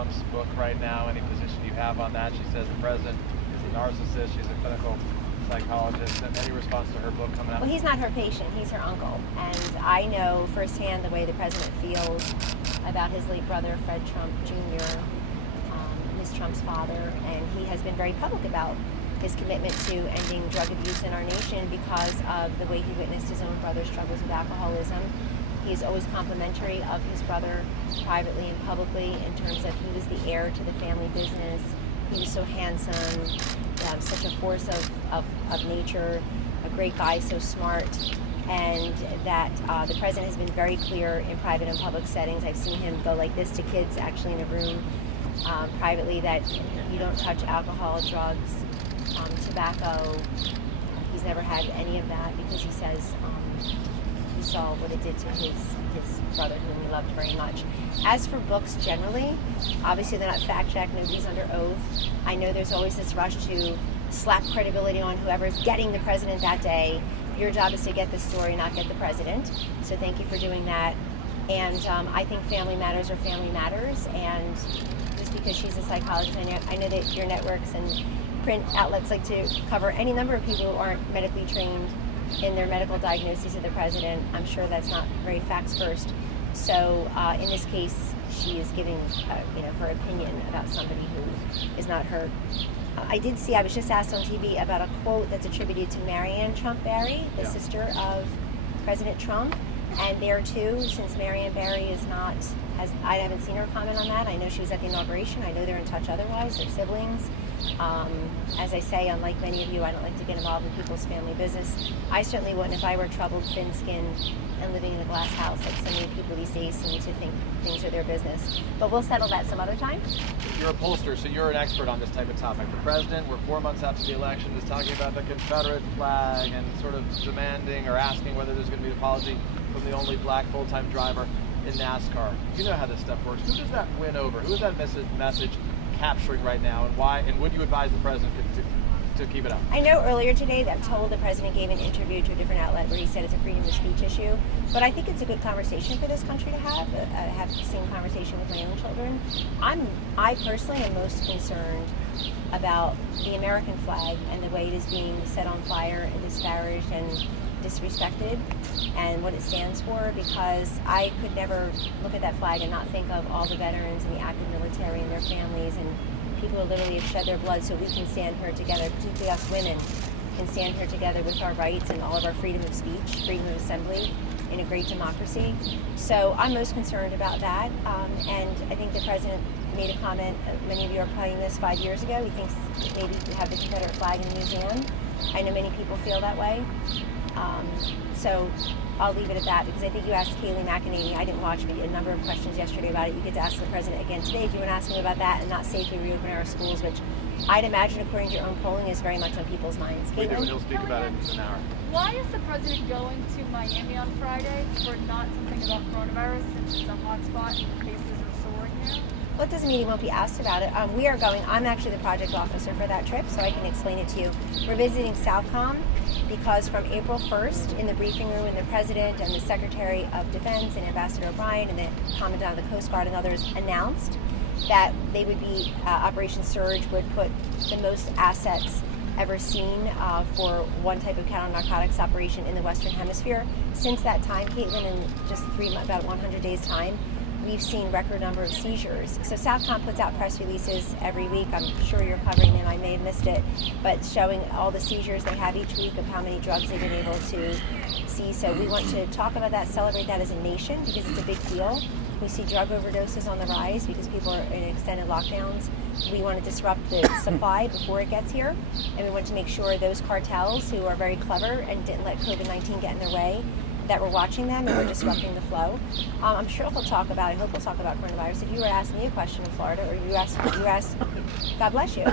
Trump's book right now? Any position you have on that? She says the president is a narcissist. She's a clinical psychologist. And any response to her book coming out? Well, he's not her patient. He's her uncle. And I know firsthand the way the president feels about his late brother, Fred Trump Jr., Ms. Trump's father. And he has been very public about his commitment to ending drug abuse in our nation because of the way he witnessed his own brother's struggles with alcoholism. He's always complimentary of his brother privately and publicly in terms of he was the heir to the family business. He was so handsome, such a force of nature, a great guy, so smart, and that the president has been very clear in private and public settings. I've seen him go like this to kids actually in a room privately, that you don't touch alcohol, drugs, tobacco. He's never had any of that because he says he saw what it did to his brother, whom he loved very much. As for books generally, obviously they're not fact-checked, nobody's under oath. I know there's always this rush to slap credibility on whoever's getting the president that day. Your job is to get the story, not get the president. So thank you for doing that. And I think family matters are family matters. And just because she's a psychologist, I know that your networks and print outlets like to cover any number of people who aren't medically trained in their medical diagnoses of the president. I'm sure that's not very facts first. So in this case, she is giving her opinion about somebody who is not her. I was just asked on TV about a quote that's attributed to Marianne Trump Barry, the sister of President Trump. And there too, since Marianne Barry I haven't seen her comment on that. I know she was at the inauguration. I know they're in touch otherwise. They're siblings. As I say, unlike many of you, I don't like to get involved in people's family business. I certainly wouldn't if I were troubled, thin-skinned, and living in a glass house like so many people these days seem to think things are their business. But we'll settle that some other time. You're a pollster, so you're an expert on this type of topic. The president, we're 4 months after the election, is talking about the Confederate flag and sort of demanding or asking whether there's going to be an apology from the only black full-time driver in NASCAR. You know how this stuff works. Who does that win over? Who is that message capturing right now, and why? And would you advise the president to keep it up? I know earlier today that I'm told the president gave an interview to a different outlet where he said it's a freedom of speech issue, but I think it's a good conversation for this country to have. I have the same conversation with my own children. I personally am most concerned about the American flag and the way it is being set on fire and disparaged and disrespected and what it stands for, because I could never look at that flag and not think of all the veterans and the active military and their families and people who literally have shed their blood so we can stand here together, particularly us women, can stand here together with our rights and all of our freedom of speech, freedom of assembly in a great democracy. So I'm most concerned about that. And I think the president made a comment, many of you are playing this 5 years ago, he thinks maybe we have the Confederate flag in the museum. I know many people feel that way. So I'll leave it at that, because I think you asked Kayleigh McEnany. I didn't watch, but a number of questions yesterday about it. You get to ask the president again today if you want to ask him about that and not safely reopen our schools, which I'd imagine, according to your own polling, is very much on people's minds. Caitlin? He'll speak about it in an hour. Why is the president going to Miami on Friday for not something about coronavirus, since it's a hot spot and cases are soaring here? Well, it doesn't mean he won't be asked about it. We are going, I'm actually the project officer for that trip, so I can explain it to you. We're visiting Southcom because from April 1st, in the briefing room, and the President and the Secretary of Defense and Ambassador O'Brien and the Commandant of the Coast Guard and others announced that they would be, Operation Surge would put the most assets ever seen for one type of counter-narcotics operation in the Western Hemisphere. Since that time, Caitlin, in just about 100 days' time, we've seen record number of seizures. So Southcom puts out press releases every week. I'm sure you're covering them. I may have missed it, but showing all the seizures they have each week of how many drugs they've been able to see. So we want to talk about that, celebrate that as a nation, because it's a big deal. We see drug overdoses on the rise because people are in extended lockdowns. We want to disrupt the supply before it gets here, and we want to make sure those cartels who are very clever and didn't let COVID-19 get in their way, that we're watching them and we're disrupting the flow. I'm sure I hope we'll talk about coronavirus. If you were to ask me a question in Florida, or you asked, God bless you.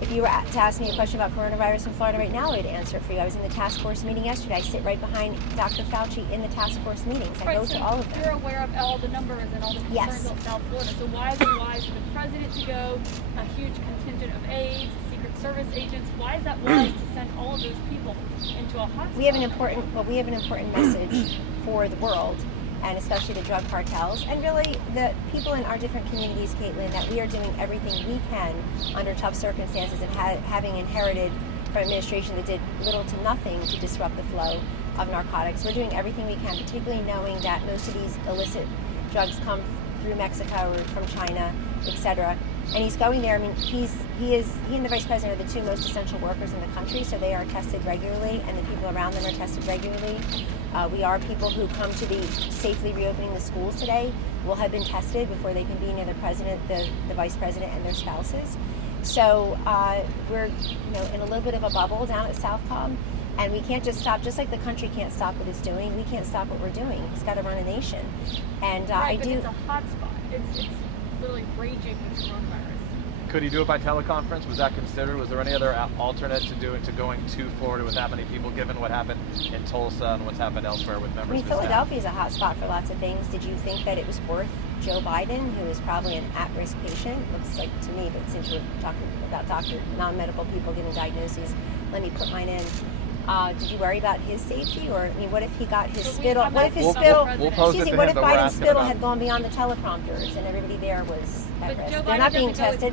If you were to ask me a question about coronavirus in Florida right now, I'd answer it for you. I was in the task force meeting yesterday. I sit right behind Dr. Fauci in the task force meetings. I go to all of them. You're aware of all the numbers and all the concerns about South Florida. So why is it wise for the president to go, a huge contingent of aides, Secret Service agents? Why is that wise to send all of those people into a hotspot? We have an important message for the world, and especially the drug cartels, and really the people in our different communities, Caitlin, that we are doing everything we can under tough circumstances and having inherited from an administration that did little to nothing to disrupt the flow of narcotics. We're doing everything we can, particularly knowing that most of these illicit drugs come through Mexico or from China, etc. And he's going there. I mean, he and the vice president are the two most essential workers in the country, so they are tested regularly, and the people around them are tested regularly. We are people who come to be safely reopening the schools today will have been tested before they can be near the president, the vice president, and their spouses. So we're in a little bit of a bubble down at Southcom, and we can't just stop. Just like the country can't stop what it's doing, we can't stop what we're doing. It's got to run a nation. And right, but it's a hot spot. It's literally raging with coronavirus. Could he do it by teleconference? Was that considered? Was there any other alternate to do it, to going to Florida with that many people, given what happened in Tulsa and what's happened elsewhere with members of his Philadelphia is a hot spot for lots of things. Did you think that it was worth Joe Biden, who is probably an at-risk patient? Looks like to me, but since we're talking about non-medical people giving diagnoses, let me put mine in. Did you worry about his safety, or what if he got his spittle? What if his spittle? What if Biden's spittle had gone beyond the teleprompters and everybody there was at risk? They're not being tested.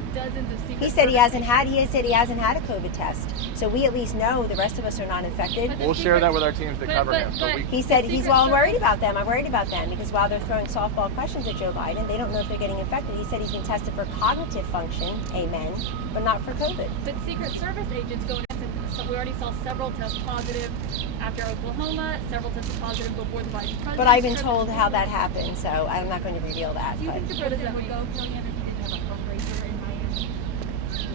He said he hasn't had a COVID test, so we at least know the rest of us are not infected. We'll share that with our teams that cover him. He said I'm worried about them. I'm worried about them because while they're throwing softball questions at Joe Biden, they don't know if they're getting infected. He said he's been tested for cognitive function, amen, but not for COVID. But Secret Service agents going. So we already saw several tests positive after Oklahoma, several tested positive before the Vice President. But I've been told how that happened, so I'm not going to reveal that. Do you think the President would go, Kellyanne, if he didn't have a fundraiser in Miami?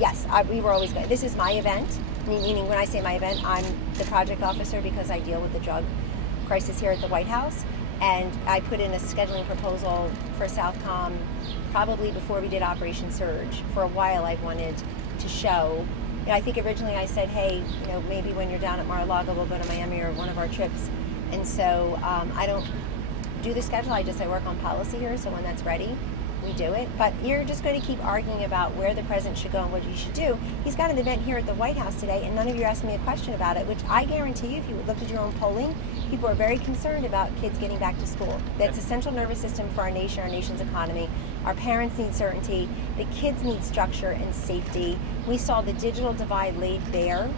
Yes, we were always going. This is my event, meaning when I say my event, I'm the project officer because I deal with the drug crisis here at the White House. And I put in a scheduling proposal for Southcom probably before we did Operation Surge. For a while I wanted to show. I think originally I said, hey, maybe when you're down at Mar-a-Lago, we'll go to Miami or one of our trips. And so I don't do the schedule. I work on policy here. So when that's ready, we do it. But you're just going to keep arguing about where the president should go and what he should do. He's got an event here at the White House today, and none of you are asking me a question about it, which I guarantee you, if you looked at your own polling, people are very concerned about kids getting back to school. That's a central nervous system for our nation, our nation's economy. Our parents need certainty. The kids need structure and safety. We saw the digital divide laid bare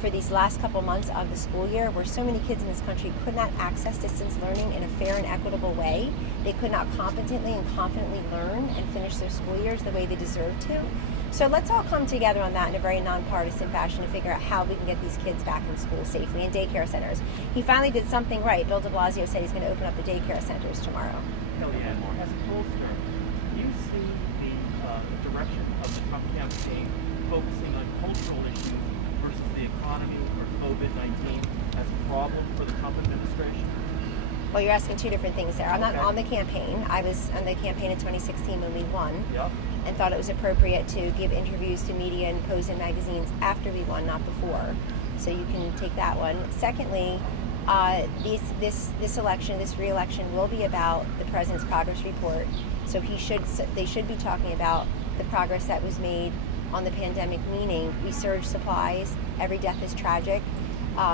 for these last couple months of the school year, where so many kids in this country could not access distance learning in a fair and equitable way. They could not competently and confidently learn and finish their school years the way they deserve to. So let's all come together on that in a very nonpartisan fashion to figure out how we can get these kids back in school safely, in daycare centers. He finally did something right. Bill de Blasio said he's going to open up the daycare centers tomorrow. Kellyanne, as a pollster, do you see the direction of the Trump campaign focusing on cultural issues versus the economy or COVID-19 as a problem for the Trump administration? Well, you're asking two different things there. I'm not on the campaign. I was on the campaign in 2016 when we won, and thought it was appropriate to give interviews to media and pose in magazines after we won, not before. So you can take that one. Secondly, this election, this re-election, will be about the president's progress report. So they should be talking about the progress that was made on the pandemic, meaning we surged supplies. Every death is tragic.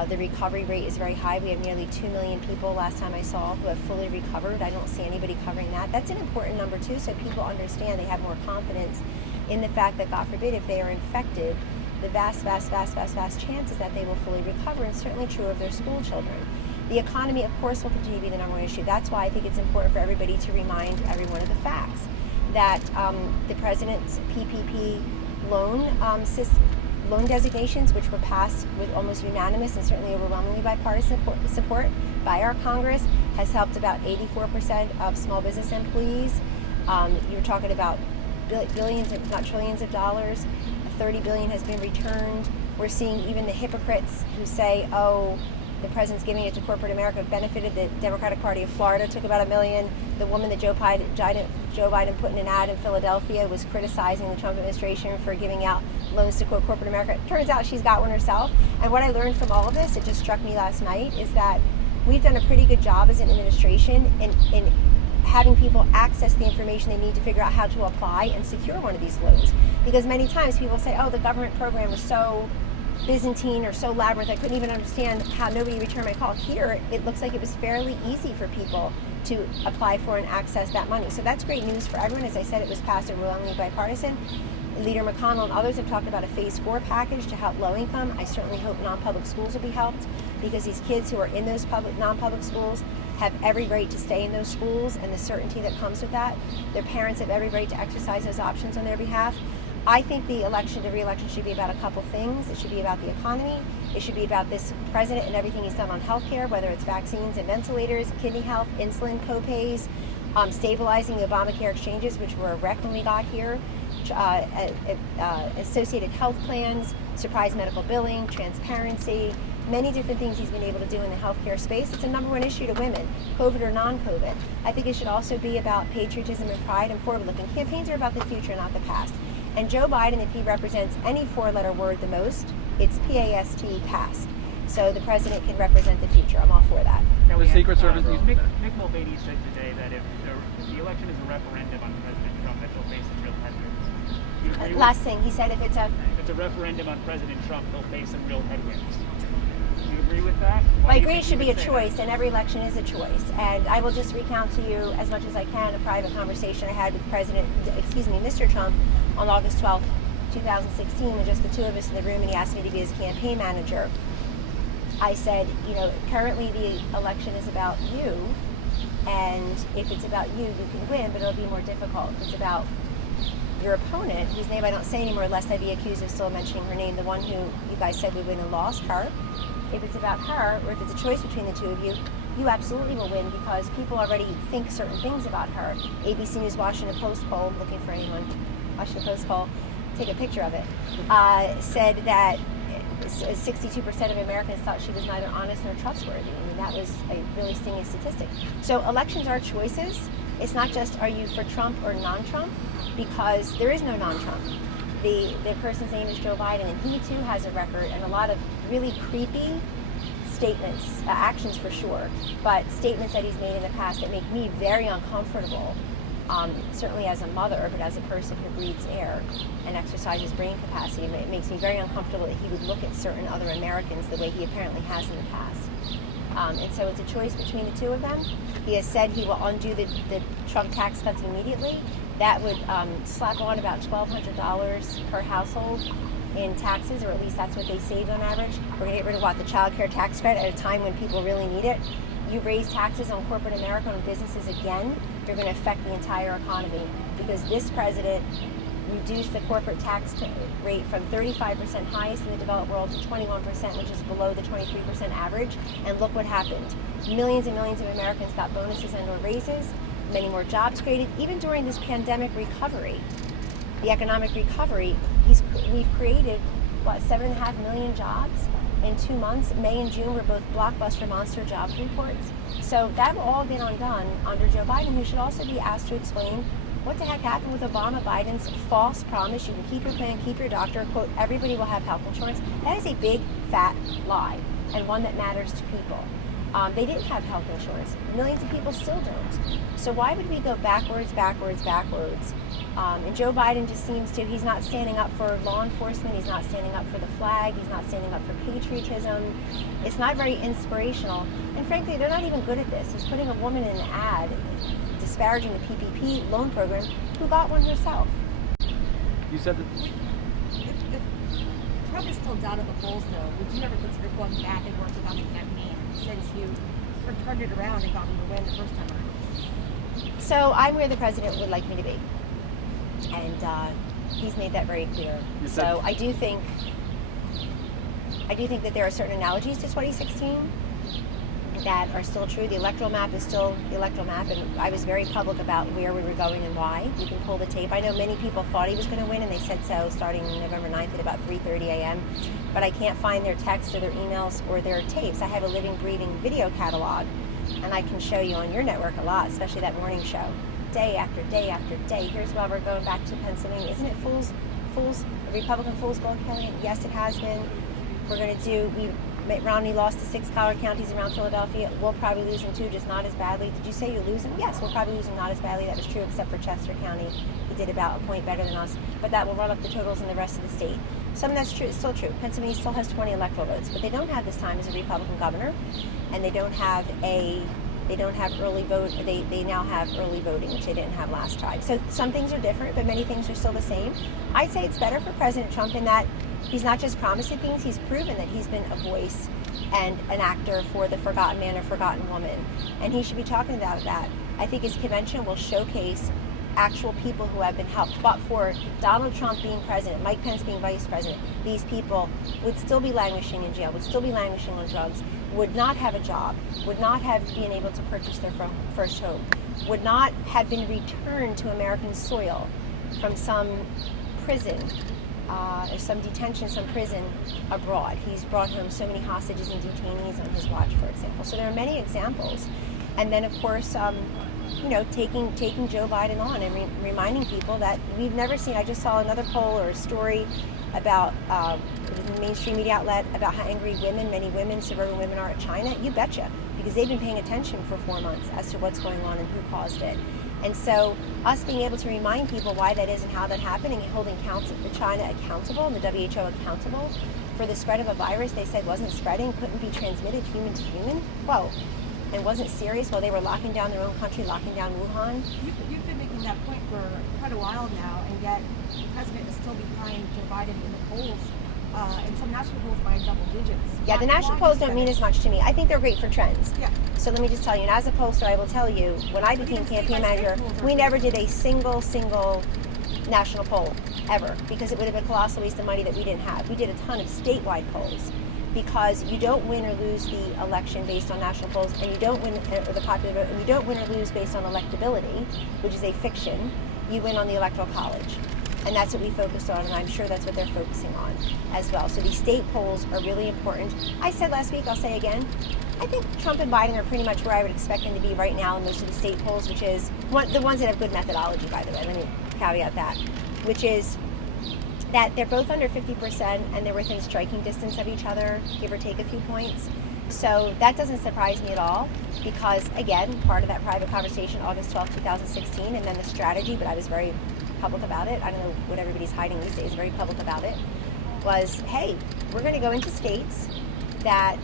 The recovery rate is very high. We have nearly 2 million people, last time I saw, who have fully recovered. I don't see anybody covering that. That's an important number, too, so people understand, they have more confidence in the fact that, God forbid, if they are infected, the vast chances that they will fully recover, and certainly true of their school children. The economy, of course, will continue to be the number one issue. That's why I think it's important for everybody to remind everyone of the facts, that the president's PPP loan designations, which were passed with almost unanimous and certainly overwhelmingly bipartisan support by our Congress, has helped about 84% of small business employees. You're talking about billions, if not trillions of dollars. $30 billion has been returned. We're seeing even the hypocrites who say, oh, the president's giving it to corporate America benefited the Democratic Party of Florida, took about $1 million. The woman that Joe Biden put in an ad in Philadelphia was criticizing the Trump administration for giving out loans to quote corporate America. It turns out she's got one herself. And what I learned from all of this, it just struck me last night, is that we've done a pretty good job as an administration in having people access the information they need to figure out how to apply and secure one of these loans. Because many times people say, oh, the government program was so Byzantine or so labyrinth I couldn't even understand how nobody returned my call. Here, it looks like it was fairly easy for people to apply for and access that money. So that's great news for everyone. As I said, it was passed overwhelmingly bipartisan. Leader McConnell and others have talked about a phase 4 package to help low income. I certainly hope non-public schools will be helped, because these kids who are in those non-public schools have every right to stay in those schools, and the certainty that comes with that. Their parents have every right to exercise those options on their behalf. I think the re-election should be about a couple things. It should be about the economy. It should be about this president and everything he's done on healthcare, whether it's vaccines and ventilators, kidney health, insulin co-pays, stabilizing the Obamacare exchanges, which were a wreck when we got here, associated health plans, surprise medical billing, transparency, many different things he's been able to do in the healthcare space. It's a number one issue to women, COVID or non-COVID. I think it should also be about patriotism and pride and forward-looking. Campaigns are about the future, not the past. And Joe Biden, if he represents any four-letter word the most, it's P-A-S-T, past. So the president can represent the future. I'm all for that. Now, The Secret Service. Mick Mulvaney said today that if the election is a referendum on President Trump, that he'll face some real headwinds. Do you agree with Last thing, he said if it's a referendum on President Trump, he'll face some real headwinds. Do you agree with that? Well, I agree it should be a choice, and every election is a choice. And I will just recount to you, as much as I can, a private conversation I had with Mr. Trump on August 12th, 2016, and just the two of us in the room, and he asked me to be his campaign manager. I said, currently the election is about you, and if it's about you, you can win, but it'll be more difficult. If it's about your opponent, whose name I don't say anymore lest I be accused of still mentioning her name, the one who you guys said would win and lost, her. If it's about her, or if it's a choice between the two of you, you absolutely will win, because people already think certain things about her. ABC News Washington Post poll, looking for anyone, Washington Post poll, take a picture of it, said that 62% of Americans thought she was neither honest nor trustworthy. I mean, that was a really stinging statistic. So elections are choices. It's not just are you for Trump or non-Trump, because there is no non-Trump. The person's name is Joe Biden, and he too has a record and a lot of really creepy statements, actions for sure, but statements that he's made in the past that make me very uncomfortable. Certainly as a mother, but as a person who breathes air and exercises brain capacity, it makes me very uncomfortable that he would look at certain other Americans the way he apparently has in the past. And so it's a choice between the two of them. He has said he will undo the Trump tax cuts immediately. That would slap on about $1,200 per household in taxes, or at least that's what they saved on average. We're going to get rid of the child care tax credit at a time when people really need it. You raise taxes on corporate America and businesses again, you're going to affect the entire economy, because this president reduced the corporate tax rate from 35% highest in the developed world to 21%, which is below the 23% average. And look what happened. Millions and millions of Americans got bonuses and or raises, many more jobs created. Even during this pandemic recovery, the economic recovery, we've created, 7.5 million jobs in 2 months. May and June were both blockbuster monster jobs reports. So that will all get undone under Joe Biden, who should also be asked to explain what the heck happened with Biden's false promise. You can keep your plan, keep your doctor, quote, everybody will have health insurance. That is a big, fat lie, and one that matters to people. They didn't have health insurance. Millions of people still don't. So why would we go backwards? And Joe Biden just seems to, he's not standing up for law enforcement, he's not standing up for the flag, he's not standing up for patriotism. It's not very inspirational. And frankly, they're not even good at this. He's putting a woman in an ad disparaging the PPP loan program, who got one herself. You said that. If Trump is still down at the polls, though, would you ever consider going back and working on the campaign since you turned it around and got him to win the first time around? So I'm where the president would like me to be, and he's made that very clear. So I do think that there are certain analogies to 2016 that are still true. The electoral map is still the electoral map, and I was very public about where we were going and why. You can pull the tape. I know many people thought he was going to win, and they said so starting November 9th at about 3:30 a.m., but I can't find their texts or their emails or their tapes. I have a living, breathing video catalog, and I can show you on your network a lot, especially that morning show. Day after day after day. Here's why we're going back to Pennsylvania. Isn't it Republican fool's gold, Kellyanne? Yes, it has been. We're going to do, Romney lost to 6 collar counties around Philadelphia. We'll probably lose them too, just not as badly. Did you say you lose them? Yes, we'll probably lose them not as badly. That was true except for Chester County. He did about a point better than us. But that will run up the totals in the rest of the state. Some of that's true. It's still true. Pennsylvania still has 20 electoral votes, but they don't have this time as a Republican governor, and they don't have early vote. They now have early voting, which they didn't have last time. So some things are different, but many things are still the same. I'd say it's better for President Trump in that he's not just promising things; he's proven that he's been a voice and an actor for the forgotten man or forgotten woman, and he should be talking about that. I think his convention will showcase actual people who have been helped. But for Donald Trump being president, Mike Pence being vice president, these people would still be languishing in jail, would still be languishing on drugs, would not have a job, would not have been able to purchase their first home, would not have been returned to American soil from some prison or some detention, some prison abroad. He's brought home so many hostages and detainees on his watch, for example. So there are many examples. And then, of course, taking Joe Biden on and reminding people that we've never seen. I just saw another poll or a story about it was in the mainstream media outlet about how angry many women, suburban women, are at China. You betcha, because they've been paying attention for 4 months as to what's going on and who caused it. And so us being able to remind people why that is and how that happened, and holding China accountable and the WHO accountable for the spread of a virus they said wasn't spreading, couldn't be transmitted human to human. Whoa. And wasn't serious while they were locking down their own country, locking down Wuhan. You've been making that point for quite a while now, and yet the president is still behind Joe Biden in the polls, and some national polls by double digits. Yeah, the national polls don't mean as much to me. I think they're great for trends. Yeah. So let me just tell you, and as a pollster, I will tell you, when I became campaign manager, we never did a single national poll, ever, because it would have been a colossal waste of money that we didn't have. We did a ton of statewide polls, because you don't win or lose the election based on national polls, and you don't win or the popular vote, and you don't win or lose based on electability, which is a fiction. You win on the electoral college, and that's what we focused on, and I'm sure that's what they're focusing on as well. So these state polls are really important. I said last week, I'll say again, I think Trump and Biden are pretty much where I would expect them to be right now in most of the state polls, which is the ones that have good methodology, by the way. Let me caveat that, which is that they're both under 50% and they're within striking distance of each other, give or take a few points. So that doesn't surprise me at all, because again, part of that private conversation, August 12, 2016, and then the strategy, but I was very public about it. I don't know what everybody's hiding these days, very public about it, was, hey, we're going to go into states that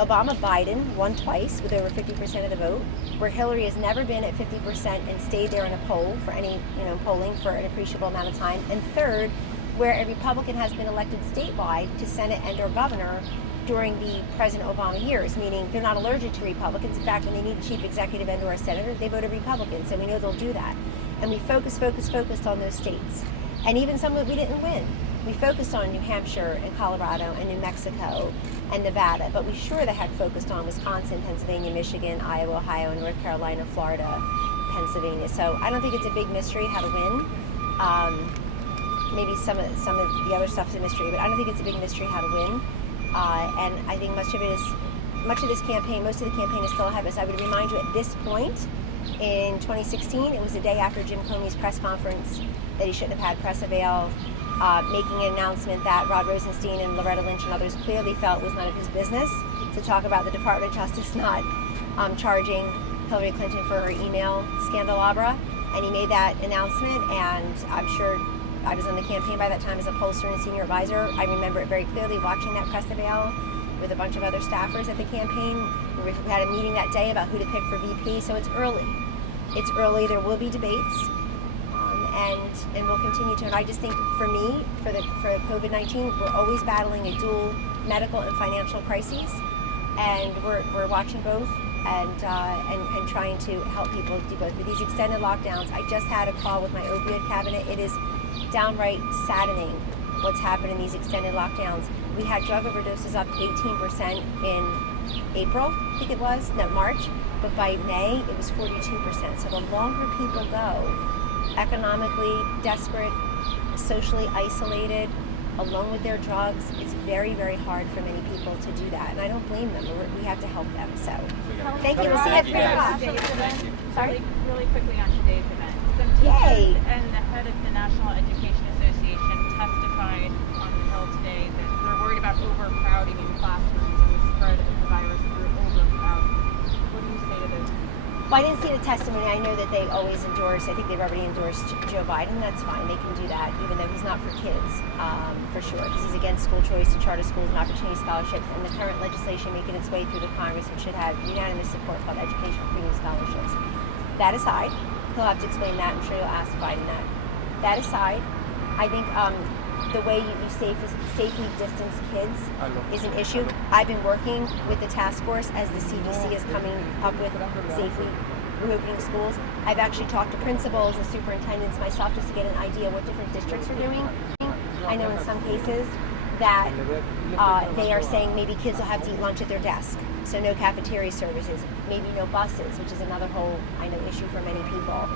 Obama-Biden won twice with over 50% of the vote, where Hillary has never been at 50% and stayed there in a poll for any, polling for an appreciable amount of time, and third, where a Republican has been elected statewide to Senate and or governor during the President Obama years, meaning they're not allergic to Republicans. In fact, when they need a chief executive and or a senator, they voted Republican, so we know they'll do that. And we focused on those states. And even some that we didn't win. We focused on New Hampshire and Colorado and New Mexico and Nevada, but we sure the heck focused on Wisconsin, Pennsylvania, Michigan, Iowa, Ohio, North Carolina, Florida, Pennsylvania. So I don't think it's a big mystery how to win. Maybe some of the other stuff's a mystery, but I don't think it's a big mystery how to win. And I think most of the campaign is still ahead of us. I would remind you, at this point in 2016, it was the day after Jim Comey's press conference that he shouldn't have had press avail, making an announcement that Rod Rosenstein and Loretta Lynch and others clearly felt was none of his business to talk about the Department of Justice not charging Hillary Clinton for her email scandalabra. And he made that announcement, and I'm sure I was on the campaign by that time as a pollster and senior advisor. I remember it very clearly, watching that press avail with a bunch of other staffers at the campaign. We had a meeting that day about who to pick for VP, so it's early. It's early. There will be debates, and we'll continue to. And I just think, for me, for COVID-19, we're always battling a dual medical and financial crises, and we're watching both and trying to help people do both. With these extended lockdowns, I just had a call with my opioid cabinet. It is downright saddening what's happened in these extended lockdowns. We had drug overdoses up 18% in April, I think it was, no, March, but by May it was 42%. So the longer people go, economically desperate, socially isolated, alone with their drugs, it's very, very hard for many people to do that. And I don't blame them. We have to help them. So thank you. We'll see you at 3 o'clock. Sorry? Really quickly on today's event. Some Yay. teachers and the head of the National Education Association testified on the Hill today that they're worried about overcrowding in classrooms and the spread of the virus through overcrowding. What do you say to those? Well, I didn't see a testimony. I know that they always endorse, I think they've already endorsed Joe Biden. That's fine. They can do that, even though he's not for kids, for sure, because he's against school choice and charter schools and opportunity scholarships, and the current legislation making its way through the Congress, which should have unanimous support, called education freedom scholarships. That aside, he'll have to explain that. I'm sure you'll ask Biden that. That aside, I think the way you safely distance kids is an issue. I've been working with the task force as the CDC is coming up with safely reopening schools. I've actually talked to principals and superintendents myself just to get an idea what different districts are doing. I know in some cases that they are saying maybe kids will have to eat lunch at their desk, so no cafeteria services, maybe no buses, which is another whole, I know, issue for many people.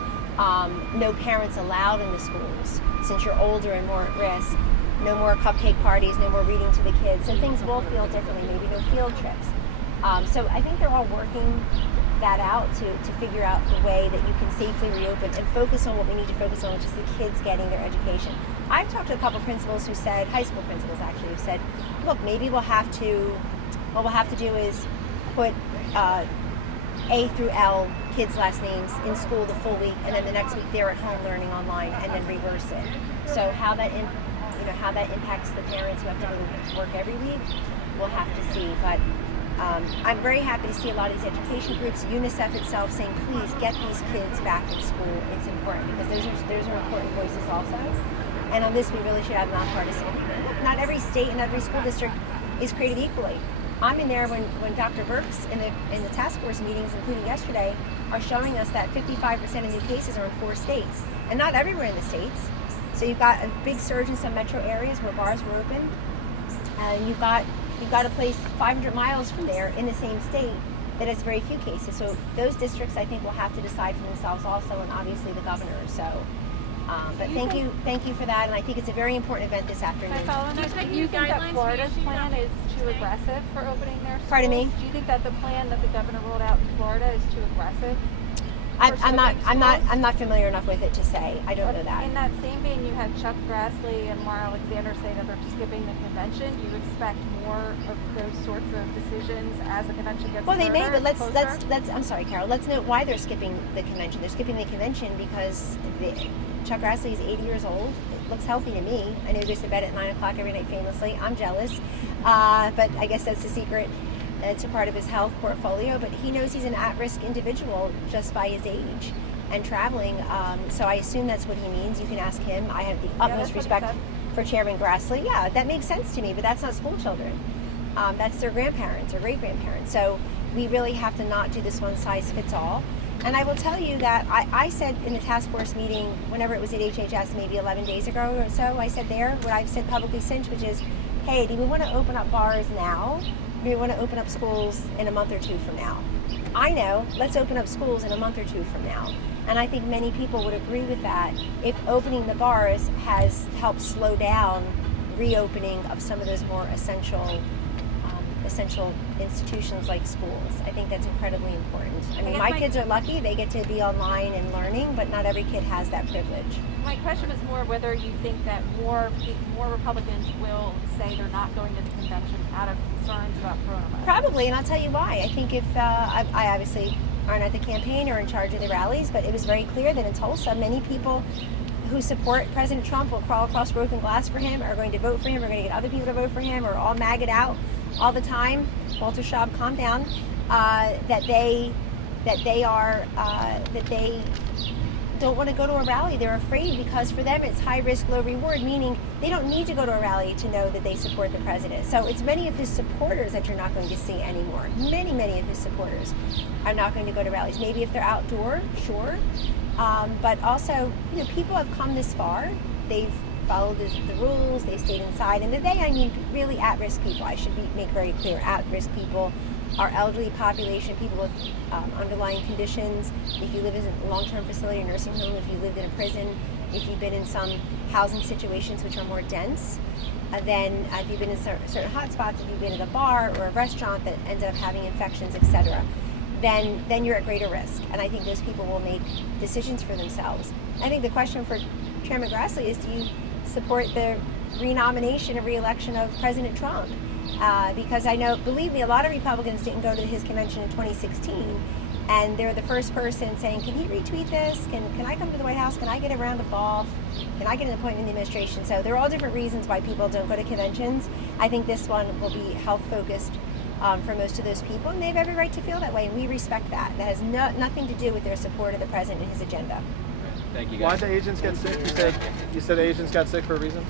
No parents allowed in the schools since you're older and more at risk. No more cupcake parties, no more reading to the kids. So things will feel differently, maybe no field trips. So I think they're all working that out to figure out the way that you can safely reopen and focus on what we need to focus on, which is the kids getting their education. I've talked to a couple principals who said, high school principals actually, who said, look, maybe what we'll have to do is put A through L kids' last names in school the full week, and then the next week they're at home learning online, and then reverse it. So how that impacts the parents who have to go to work every week, we'll have to see. But I'm very happy to see a lot of these education groups, UNICEF itself, saying, please get these kids back in school. It's important, because those are important voices also. And on this, we really should have nonpartisan agreement. Look, not every state and every school district is created equally. I'm in there when Dr. Burke's in the task force meetings, including yesterday, are showing us that 55% of new cases are in 4 states, and not everywhere in the states. So you've got a big surge in some metro areas where bars were open, and you've got a place 500 miles from there in the same state that has very few cases. So those districts, I think, will have to decide for themselves also, and obviously the governor. So, but thank you for that, and I think it's a very important event this afternoon. Can I follow on that? Do you think that Florida's plan is too aggressive for opening their schools? Pardon me? Do you think that the plan that the governor rolled out in Florida is too aggressive? I'm not familiar enough with it to say. I don't know that. In that same vein, you had Chuck Grassley and Mara Alexander say that they're skipping the convention. Do you expect more of those sorts of decisions as the convention gets Well, they may, but closer? let's. I'm sorry, Carol. Let's note why they're skipping the convention. They're skipping the convention because Chuck Grassley is 80 years old. It looks healthy to me. I know he goes to bed at 9 o'clock every night famously. I'm jealous, but I guess that's the secret. It's a part of his health portfolio, but he knows he's an at-risk individual just by his age and traveling. So I assume that's what he means. You can ask him. I have the utmost respect for Chairman Grassley. Yeah, that makes sense to me, but that's not school children. That's their grandparents or great-grandparents. So we really have to not do this one-size-fits-all. And I will tell you that I said in the task force meeting, whenever it was at HHS, maybe 11 days ago or so, I said there, what I've said publicly since, which is, hey, do we want to open up bars now? We want to open up schools in a month or 2 from now. I know, let's open up schools in a month or 2 from now. And I think many people would agree with that if opening the bars has helped slow down reopening of some of those more essential institutions like schools. I think that's incredibly important. I mean, my kids are lucky, they get to be online and learning, but not every kid has that privilege. My question was more whether you think that more Republicans will say they're not going to the convention out of concerns about coronavirus. Probably, and I'll tell you why. I think if I obviously aren't at the campaign or in charge of the rallies, but it was very clear that in Tulsa, many people who support President Trump will crawl across broken glass for him, are going to vote for him, are going to get other people to vote for him, or all maggot out all the time. Walter Schaub, calm down. That they don't want to go to a rally. They're afraid because for them it's high risk, low reward, meaning they don't need to go to a rally to know that they support the president. So it's many of his supporters that you're not going to see anymore. Many of his supporters are not going to go to rallies. Maybe if they're outdoor, sure. But also, people have come this far. They've followed the rules. They've stayed inside. And today, I mean really at-risk people. I should make very clear. At-risk people, our elderly population, people with underlying conditions. If you live in a long-term facility or nursing home, if you lived in a prison, if you've been in some housing situations which are more dense, then if you've been in certain hotspots, if you've been at a bar or a restaurant that ended up having infections, etc., then you're at greater risk. And I think those people will make decisions for themselves. I think the question for Chairman Grassley is, do you support the renomination or re-election of President Trump? because I know, believe me, a lot of Republicans didn't go to his convention in 2016, and they're the first person saying, can he retweet this? Can I come to the White House? Can I get a round of golf? Can I get an appointment in the administration? So there are all different reasons why people don't go to conventions. I think this one will be health focused for most of those people, and they have every right to feel that way, and we respect that. That has nothing to do with their support of the president and his agenda. Thank you, Why guys. the agents get sick? You said agents got sick for a reason?